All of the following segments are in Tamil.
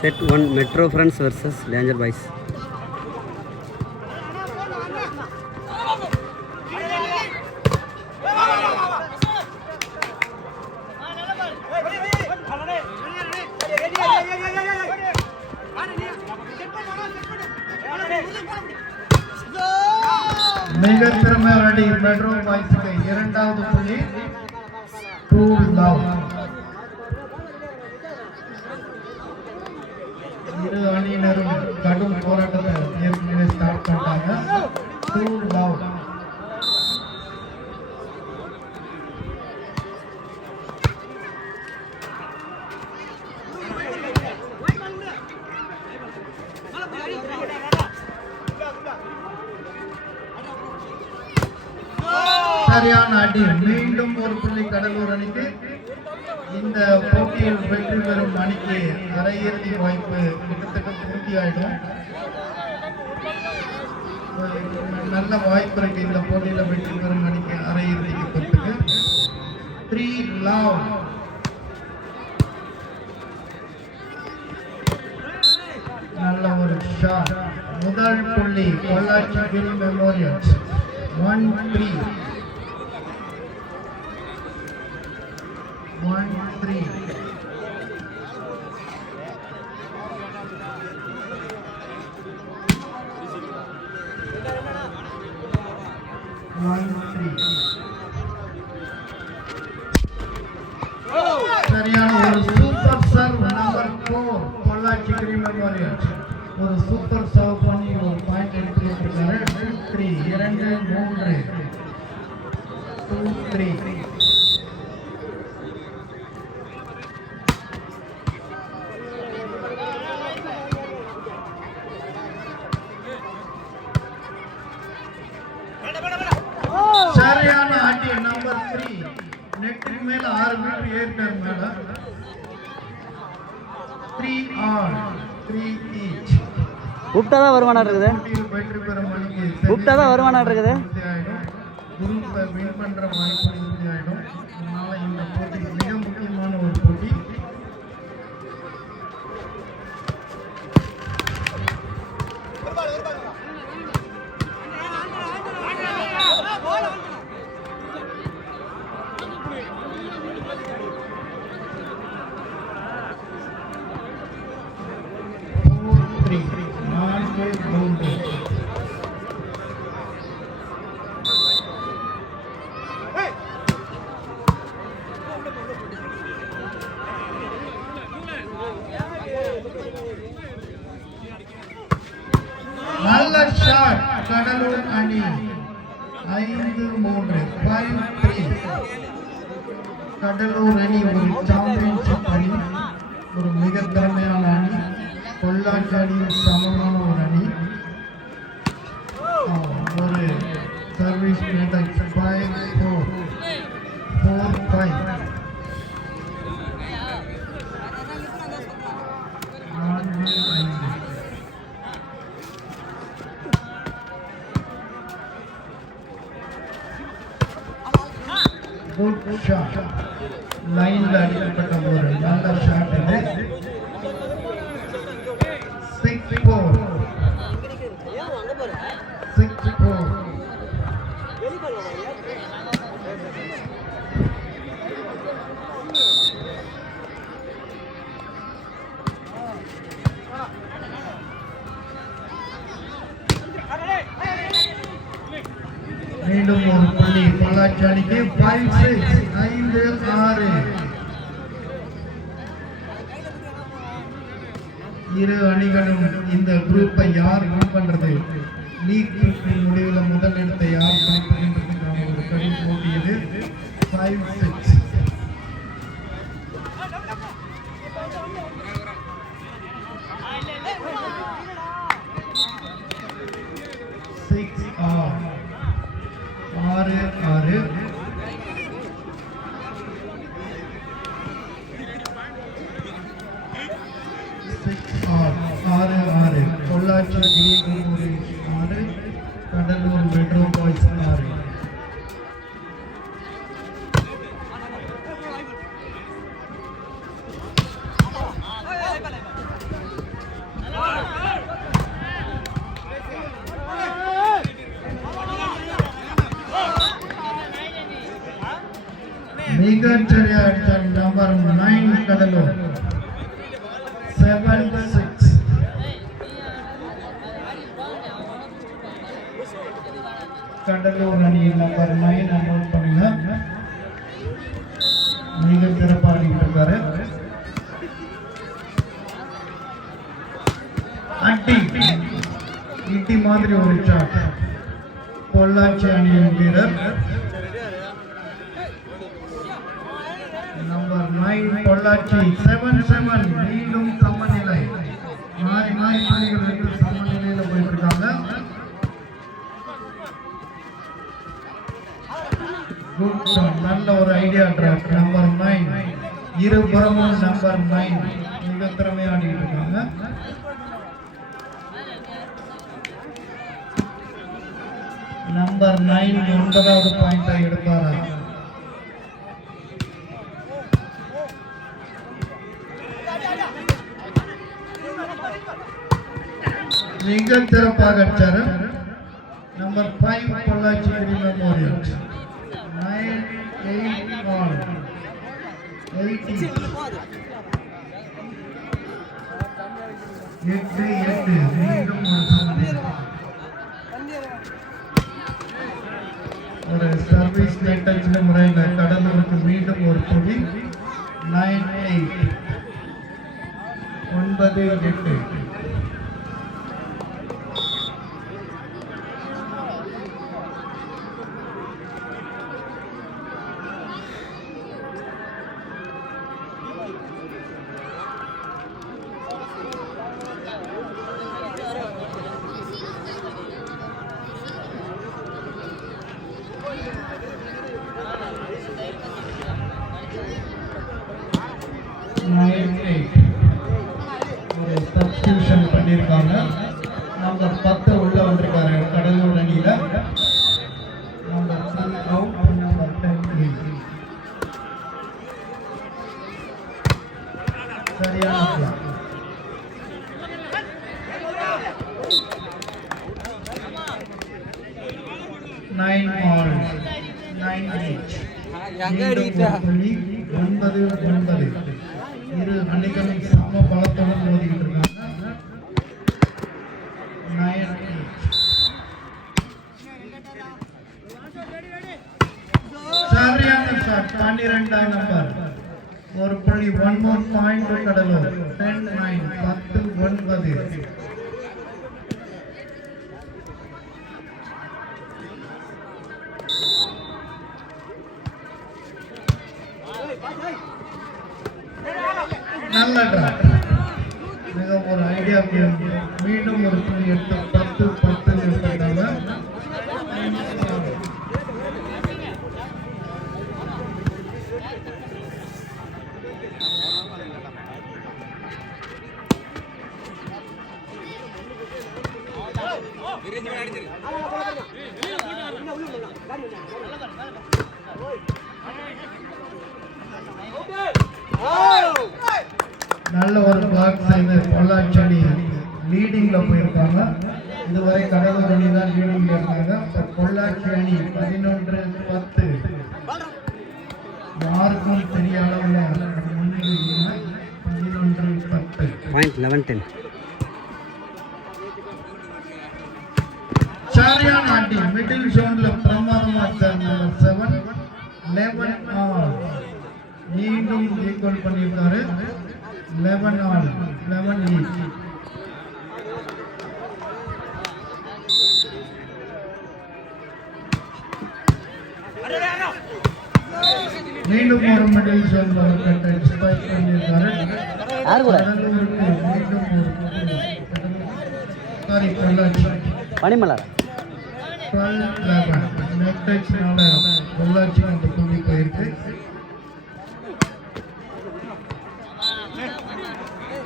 Set 1 Metro Friends versus Danger Boys. மிக திறமையாடி மெட்ரோ பாய்ஸுக்கு இரண்டாவது புள்ளி. Two love. இரு அணியினரும் கடும் போராட்டத்தை ஏற்கனவே ஸ்டார்ட் பண்ணிட்டாங்க. Two love. சரியான அடி. மீண்டும் ஒரு புள்ளி கடலூர் அணிக்கு. இந்த போட்டியில் வெற்றி பெறும் அணிக்கு அரையிறுதி வாய்ப்பு கிட்டத்தட்ட பூர்த்தியாயிடும். நல்ல வாய்ப்பு இருக்கு இந்த போட்டியில வெற்றி பெறும் அணிக்கு அரையிறுதிக்கு போறதுக்கு. 3 லவ். நல்ல ஒரு ஷாட். முதல் புள்ளி பொள்ளாச்சி கிரி மெமோரியல். 1-3. 1-3. சரியான ஒரு சூப்பர் சர்வ் நம்பர் 4 பொள்ளாச்சி கிரி மெமோரியல். ஒரு சூப்பர் சர்வ் பண்ணி ஒரு பாயிண்ட் எடுத்துக்கிட்டு இருக்காரு. 2-3. 2-3. 2-3. சரியான ஆட்டி நம்பர் 3. நெட்டுக்கு மேல 6 மீட்டர் ஏறிட்டார் மேல. 3 ஆல் 3 ஈச். கூப்பிட்டாதான் வருமானம் இருக்குது. வெற்றி பெறும் அணிக்கு கூப்பிட்டாதான் வருமானம் இருக்குது. குரூப்பை வின் பண்ற வாய்ப்பு உறுதியாயிடும். அதனால இந்த போட்டி மிக முக்கியமான ஒரு போட்டி. நல்ல ஷாட் கடலூர் அணி. 5-3. 5-3. கடலூர் அணி ஒரு சாம்பியன்ஷிப் அணி. ஒரு மிக திறமையான அணி. பொள்ளாச்சி அணியின் சமமான ஒரு அணி. ஒரு சர்வீஸ் 5-4. 4-5. Good shot. லைன்ல அடிக்கப்பட்ட ஒரு நல்ல ஷாட் இது. 6-4. 6-4. மீண்டும் ஒரு புள்ளி பொள்ளாச்சி அணிக்கு. 5-6. 5-6. இரு அணிகளும் இந்த குரூப்பை யார் வின் பண்றது, லீக் முடிவில் முதல் இடத்தை யார் பிடிப்பதுன்றதுக்கான ஒரு கடும் போட்டி இது. 5-6. 6-6. 6-6. பொள்ளாச்சி கிரி 6, கடலூர் மெட்ரோ பாய்ஸ் 6. மிகச்சரியா அடித்தார் நம்பர் 9 கடலூர் 7-6. கடலூர் அணியின் நம்பர் 9 நோட் பண்ணுங்க. மிக சிறப்பாக ஆடிட்டு இருக்காரு. இட்டி மாதிரி ஒரு ஷாட். பொள்ளாச்சி அணியின் வீரர் நம்பர் 9 பொள்ளாச்சி 7-7. மீண்டும் சமநிலை. மாறி மாறி புள்ளிகள் சமநிலையில போயிட்டு இருக்காங்க. நல்ல ஒரு ஐடியா டிராப். நம்பர் 9 இருபுறமும் நம்பர் 9 மிக திறமையா ஆடிட்டு இருக்காங்க. நம்பர் 9 9வது பாயிண்டை எடுப்பாரா? மிக சிறப்பாக அடிச்சாரு. நம்பர் 5 பொள்ளாச்சி மெமோரியல் 9-8 all 8 மீண்டும் ஒரு சர்வீஸ் டச் முறையில் கடலூருக்கு மீண்டும் ஒரு புள்ளி 9-8 9-8. ஒரு சப்ஸ்டியூஷன் பண்ணியிருக்காங்க. நம்பர் 10 உள்ள வந்திருக்காரு கடலூர் அணியில. Number 3 out. நம்பர் 10 சரியான 9 all 9-8. 9-9. இரு அணிகளும் சம பலத்துடன் மோதிக்கிட்டு இருக்காங்க. 9-8. சரியான ஷாட். 12 நம்பர் ஒரு புள்ளி. 1 more point கடலூர் 10-9 10-9. நல்ல டிராப். மிக ஒரு ஐடியா. மீண்டும் ஒரு புள்ளி எடுத்து 10-10 எடுத்துட்டாங்க. நல்ல ஒரு பிளாக் செய்து பொள்ளாச்சி அணி லீடிங்ல போயிருக்காங்க. இதுவரை கடலூர் அணி தான் லீடிங்ல இருக்காங்க. பொள்ளாச்சி அணி 11-10. யாருக்கும் பெரிய அளவில் 11-10. பாயிண்ட் 11-10. சரியான ஆண்டி மிடில் ஜோன்ல பிரமாதமா நம்பர் 7 11 all. மீண்டும் ஈக்குவல் பண்ணியிருக்காரு. 11 all 11 each. மீண்டும் ஒரு மிடில் ஜோன் ஸ்பைக் பண்ணியிருக்காரு. கடலூருக்கு மீண்டும் ஒரு சாரி பொள்ளாச்சி பனிமலர் 12-11 நெட் டச்னால பொள்ளாச்சி அந்த புள்ளி போயிருக்கு.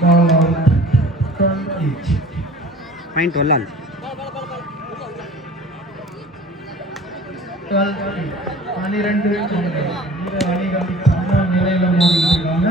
Ball out 12 each. Point 12. 12 அணிகள் சம நிலையில மோதிருக்காங்க.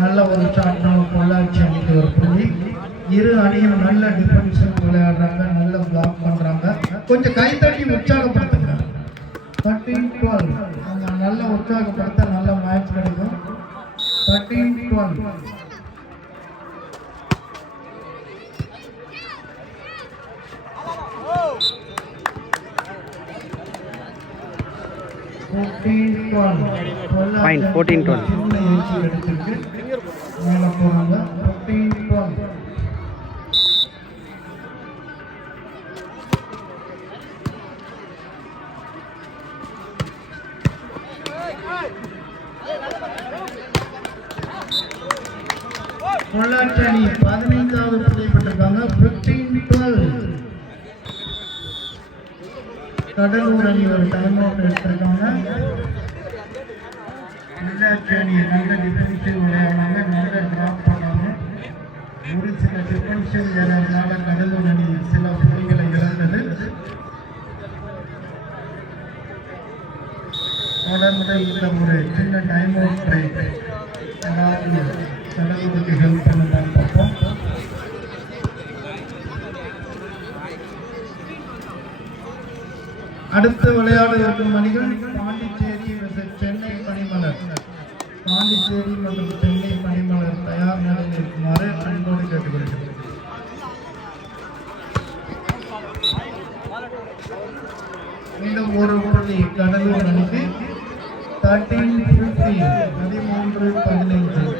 நல்ல ஒரு ஷாட் தான் பொள்ளாச்சி அணிக்கு ஒரு புள்ளி. இரு அணியும் நல்ல டிஃபென்சிவ் விளையாடுறாங்க, நல்ல பிளாக் பண்றாங்க. கொஞ்சம் கைத்தட்டி உற்சாகப்படுத்துங்க. 13-12 அவங்க நல்ல உற்சாகப்படுத்த நல்ல மேட்ச் கிடைக்கும். 13-12 Fine, 14-12. மேல போறாங்க. 14-12 பொள்ளாச்சி அணி 15வது புள்ளி பெற்றிருக்காங்க. 15-12 கடலூர் அணி ஒரு டைம் அவுட் எடுத்திருக்காங்க. பொள்ளாச்சி அணி நல்ல டிஃபென்சிவ் விளையாடுறாங்க, நல்ல டிராப் பண்ணாங்க. ஒரு சில டிஃபென்சிவ் ஏறதுனால கடலூர் அணி சில புள்ளிகளை இழந்தது. தொடர்ந்து இந்த ஒரு சின்ன டைம் அவுட் ட்ரைவ் அதாவது கடலூருக்கு ஹெல்ப் பண்ணுதான்னு பார்ப்போம். அடுத்து விளையாட இருக்கும் அணிகள் பாண்டிச்சேரி மற்றும் சென்னை பனிமலர். பாண்டிச்சேரி மற்றும் சென்னை பனிமலர் தயார் நிலையில் இருக்குமாறு அன்போடு கேட்டுக்கொள்கிறேன். மீண்டும் ஒரு புள்ளி கடலூர் அணிக்கு. 13-15 13-15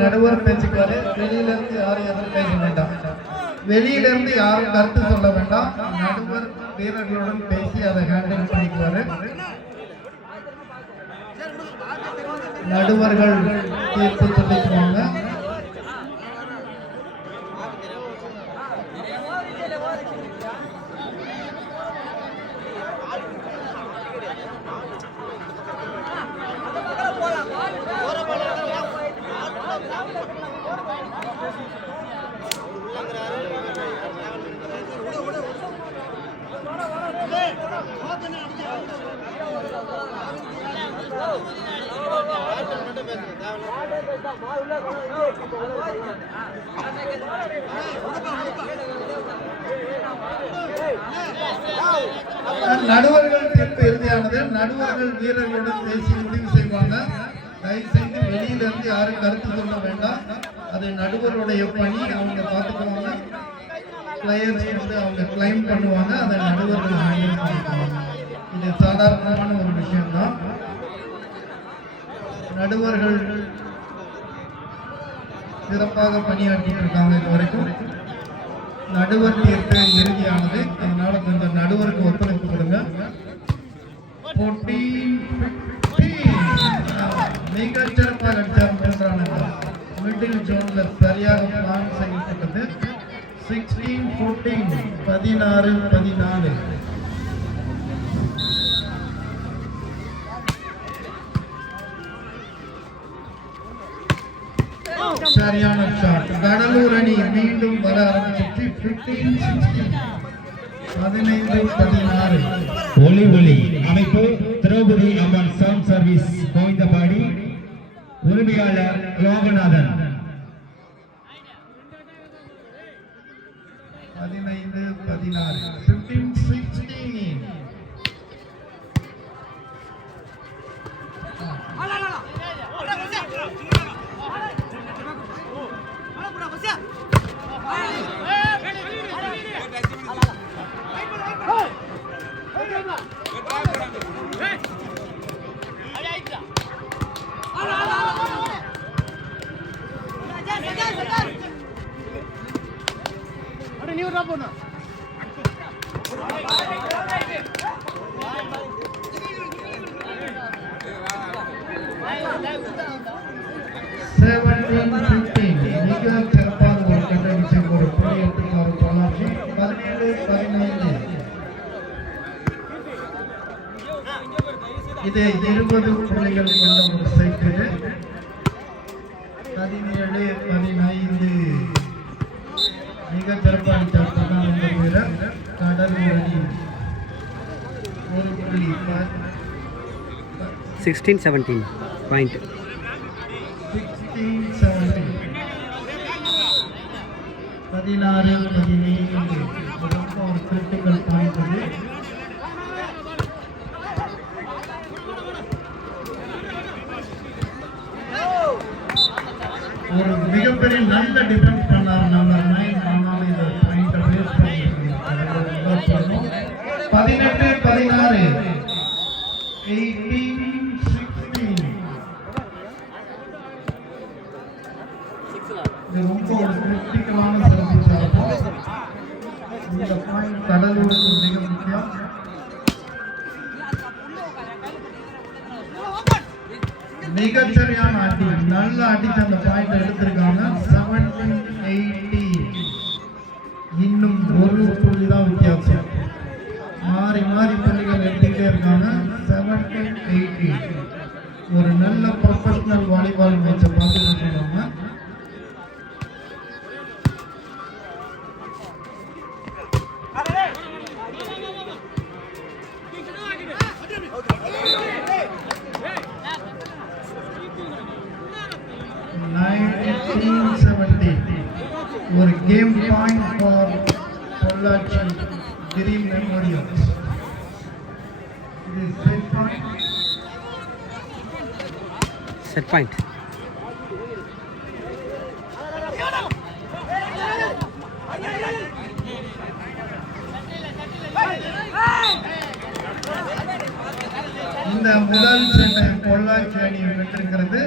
நடுவர் பேச்சுக்காரு. வெளியில இருந்து யாரும் எதுவும் பேச வேண்டாம். வெளியில இருந்து யாரும் கருத்து சொல்ல வேண்டாம். நடுவர் வீரர்களுடன் பேசி அதை ஹேண்டில் பண்ணிக்குவாரு. நடுவர்கள் தீர்ப்பு சொல்லிக்குவாங்க. நடுவர்கள் தீர்ப்பு இறுதியானது. நடுவர்கள் வீரர்களுடன் பேசி முடிவு செய்வாங்க. தயவு செய்து வெளியில இருந்து யாரும் கருத்து சொல்ல வேண்டாம். அது நடுவருடைய பணி, அவங்க பார்த்துக்குவாங்க. பிளேயர்ஸ் வந்து அவங்க கிளைம் பண்ணுவாங்க, அதை நடுவர்கள் ஹேண்டில் பண்ணிக்குவாங்க. இது சாதாரணமான ஒரு விஷயம்தான். நடுவர்கள் சிறப்பாக பணியாற்றிட்டு இருக்காங்க இது வரைக்கும். நடுவர் தீர்ப்பு இறுதியானது. அதனால கொஞ்சம் நடுவருக்கு ஒத்துழைப்பு கொடுங்க. 14-15 மிக சிறப்பாக அடிச்சாங்க. மிடில் ஜோன்ல சரியாக பிளான் செய்யப்பட்டது. 16-14 16-14 சரியான ஷாட். கடலூர் அணி மீண்டும் வர ஆரம்பிச்சு. 15-16 15-16 ஒலி ஒலி அமைப்பு திரௌபதி அம்மன் சவுண்ட் சர்வீஸ் கோவிந்தபாடி. உரிமையாளர் லோகநாதன். 15-16 15-16 Hey! மிக சிறப்பான ஒரு கட்டமைச்சை ஒரு புள்ளி எடுத்துக்காரு பொள்ளாச்சி 17-15. இது 20 புள்ளிகள் கொண்ட ஒரு சைக்கிள். 17-15 மிக சிறப்பான வீரர் கடலூர் அணி ஒரு புள்ளி 16-17 பாயிண்ட். 16-17 16-15 ஒரு கிரிட்டிக்கல் பாயிண்ட். ஒரு மிகப்பெரிய நல்ல டிஃபென்ஸ் பண்ணார் நம்பர் 9. ஆனால் இந்த பாயிண்ட் வேஸ்ட் பண்ணிருக்காங்க. 18-16 18-16 இது ரொம்ப ஒரு கிரிட்டிக்கலான சர்வீஸ் ஆகும். இந்த பாயிண்ட் கடலூருக்கு மிக முக்கியம். மிகச்சரியான அடி, நல்ல அடிச்சு அந்த பாயிண்ட் எடுத்திருக்காங்க. 17-18 இன்னும் ஒரு புள்ளி தான் வித்தியாசம். மாறி மாறி புள்ளிகள் எடுத்துக்கிட்டே இருக்காங்க. 17-18 ஒரு நல்ல ப்ரொஃபஷனல் வாலிபால் மேட்சை பார்த்துட்டு இருக்காங்க. ஒரு game point for Pollachi green memorials. இது செட் பாயிண்ட். இந்த முதல் செட்டை பொள்ளாச்சி அணி வென்றிருக்கிறது.